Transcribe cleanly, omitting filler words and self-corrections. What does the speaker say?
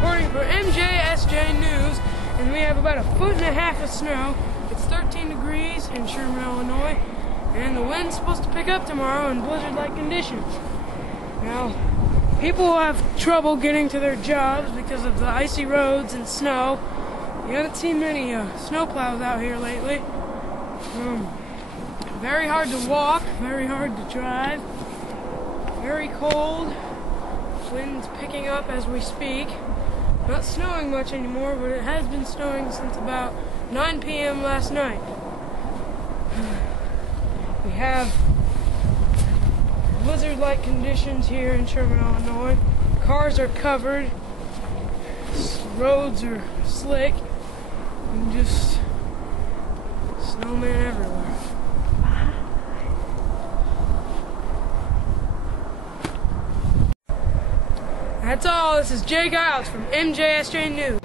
reporting for MJSJ News, and we have about 1.5 feet of snow. It's 13 degrees in Sherman, Illinois, and the wind's supposed to pick up tomorrow in blizzard-like conditions. Now, people will have trouble getting to their jobs because of the icy roads and snow. You haven't seen many snowplows out here lately. Very hard to walk, very hard to drive, very cold. Wind's picking up as we speak. Not snowing much anymore, but it has been snowing since about 9 p.m. last night. We have blizzard-like conditions here in Sherman, Illinois. Cars are covered, roads are slick, and just snowmen everywhere. That's all. This is Jake Eilts from MJSJ News.